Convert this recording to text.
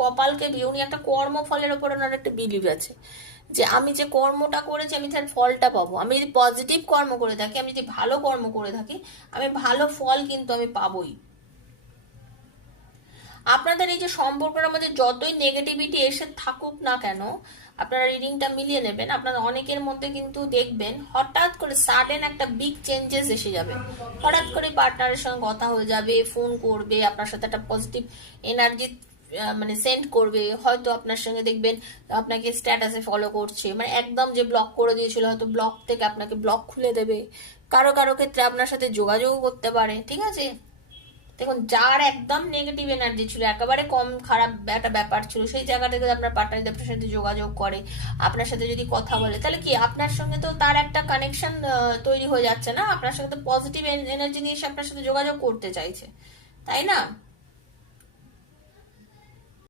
কপালকে উনি একটা কর্মফলের ওপর ওনার একটা বিলিভ আছে, যে আমি যে কর্মটা করেছি আমি তার ফলটা পাবো। আমি যদি পজিটিভ কর্ম করে থাকি, আমি যদি ভালো কর্ম করে থাকি, আমি ভালো ফল কিন্তু আমি পাবোই। আপনাদের এই যে সম্পর্কের মধ্যে যতই নেগেটিভিটি এসে থাকুক না কেন, আপনারা রিডিংটা মিলিয়ে নেবেন, আপনারা অনেকের মধ্যে কিন্তু দেখবেন হঠাৎ করে সাডেন একটা বিগ চেঞ্জেস এসে যাবে। হঠাৎ করে পার্টনারের সঙ্গে কথা হয়ে যাবে, ফোন করবে, আপনার সাথে একটা পজিটিভ এনার্জি মানে সেন্ড করবে। হয়তো আপনার সঙ্গে দেখবেন আপনাকে স্ট্যাটাসে ফলো করছে, মানে একদম যে ব্লক করে দিয়েছিল হয়তো ব্লক থেকে আপনাকে ব্লক খুলে দেবে। কারো কারো ক্ষেত্রে আপনার সাথে যোগাযোগ করতে পারে, ঠিক আছে। দেখুন, যার একদম নেগেটিভ এনার্জি ছিল, একেবারে কম খারাপ একটা ব্যাপার ছিল, সেই জায়গা থেকে আপনার পার্টনার যদি আপনার সাথে যোগাযোগ করে, আপনার সাথে যদি কথা বলে, তাহলে কি আপনার সঙ্গে তো তার একটা কানেকশন তৈরি হয়ে যাচ্ছে না, আপনার সঙ্গে তো পজিটিভ এনার্জি নিয়ে সে আপনার সাথে যোগাযোগ করতে চাইছে, তাই না।